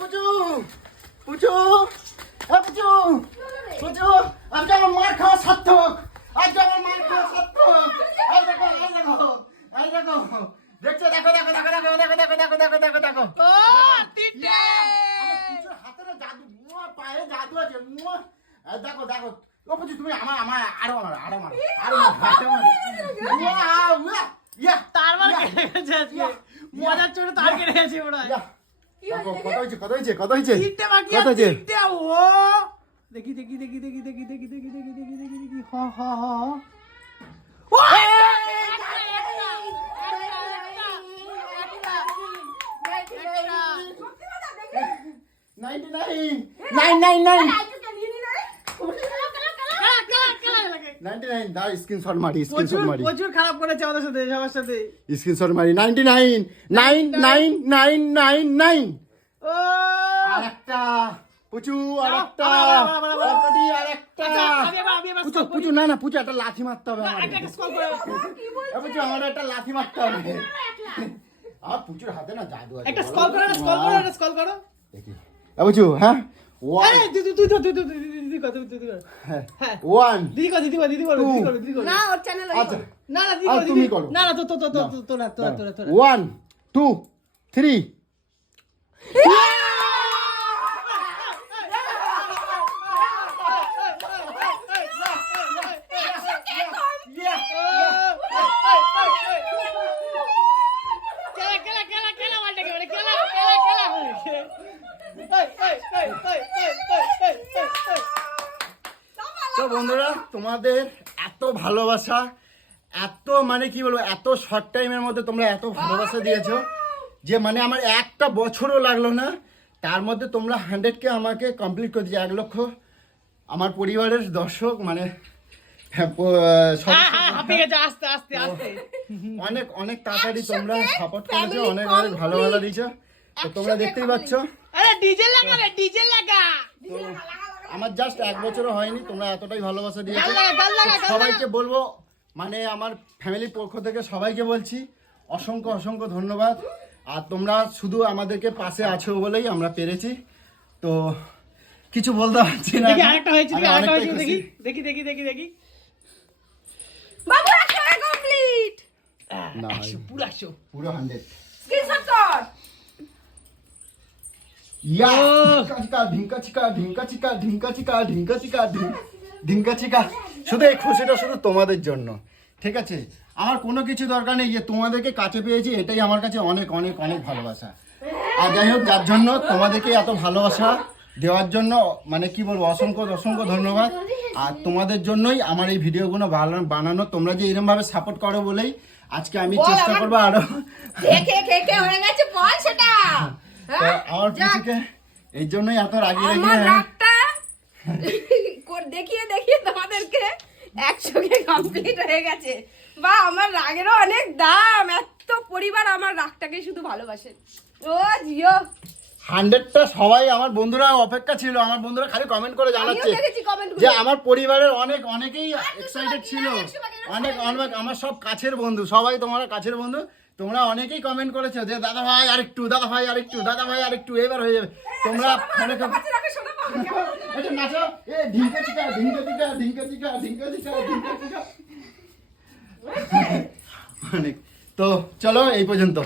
পুচু পুচু পুচু পুচু আজকে আমার মার খাওয়া সার্থক আজকে আমার মার খাওয়া সার্থক এই দেখো এই দেখো দেখছো দেখো দেখো দেখো দেখো দেখো দেখো দেখো দেখো দেখো দেখো ও তিনটে আমার পুচুর হাতে জাদু পায়ে জাদু আছে দেখো দেখো ও পুচু তুমি আমার আমার আরো তার মানে কেটে গেছে আজকে মজার চোটে তার কেটে গেছে ওরা কত হয়েছে তিনটে বাকি আছে তিনটে ও দেখি হ ও 99 দা স্ক্রিনশট মারি প্রচুর খারাপ করেছে আমাদের সাথে সবার সাথে স্ক্রিনশট মারি 99 9999 ও আরেকটা পুচু আরেকটা পুচু না পুচু একটা লাথি মারতে হবে পুচু আমার একটা লাথি মারতে হবে আমার পুচুর হাতে না জাদু আছে একটা স্কল করো দেখি পুচু হ্যাঁ দিদি কর হ্যাঁ 1 দিদি কর না ওর চ্যানেল আচ্ছা না তুমি করো না তোরা 1 2 3 তো বন্ধুরা তোমাদের এত ভালোবাসা এত মানে কি বলবো এত শর্ট টাইমের মধ্যে তোমরা এত ভালোবাসা দিয়েছো যে মানে আমার একটা বছরও লাগলো না তার মধ্যে তোমরা 100কে আমাকে কমপ্লিট করে দিয়েছো 1 লক্ষ আমার পরিবারের দর্শক মানে অনেক অনেক তাড়াতাড়ি তোমরা সাপোর্ট করেছো অনেক অনেক ভালো দিয়েছো তো তোমরা দেখতেই পাচ্ছ আমার জাস্ট 1 বছরও হয়নি তোমরা এতটাই ভালোবাসা দিয়েছো সবাইকে বলবো মানে আমার ফ্যামিলির পক্ষ থেকে সবাইকে বলছি অসংখ্য ধন্যবাদ আর তোমরা শুধু আমাদেরকে পাশে আছো বলেই আমরা পেরেছি তো কিছু বলতে পারছি না দেখি বাবু 100 কমপ্লিট না পুরো 100 স্ক্রিনশট কর ইয়া ঢিঙ্কা চিকা শুধু এই খুশিটা শুধু তোমাদের জন্য ঠিক আছে আমার কোনো কিছু দরকার নেই যে তোমাদেরকে কাছে পেয়েছি এটাই আমার কাছে অনেক ভালোবাসা আর যাই হোক যার জন্য তোমাদেরকে এত ভালোবাসা দেওয়ার জন্য মানে কি বলবো অসংখ্য ধন্যবাদ আর তোমাদের জন্যই আমার এই ভিডিওগুলো বানানো তোমরা যে এরকম ভাবে সাপোর্ট করো বলেই আজকে আমি চেষ্টা করবো আরো কে হয়ে গেছে বল সেটা আমার পিছুকে এই জন্যই এত রাগি আমার রাগটা দেখিয়ে তোমাদেরকে 100কে কমপ্লিট হয়ে গেছে বা আমার রাগেরও অনেক দাম এত পরিবার আমার রাগটাকে শুধু ভালোবাসে ও জিও 100টা সবাই আমার বন্ধুরা অপেক্ষা ছিল আমার বন্ধুরা খালি কমেন্ট করে জানাচ্ছে যে আমার পরিবারের অনেকেই এক্সাইটেড ছিল অনেক আমার সব কাছের বন্ধু সবাই তোমার কাছের বন্ধু তোমরা অনেকেই কমেন্ট করেছো যে দাদা ভাই আরেকটু এবার হয়ে যাবে তোমরা এটা নাচো এ ঢিঙ্কা চিকা অনেক তো চলো এই পর্যন্ত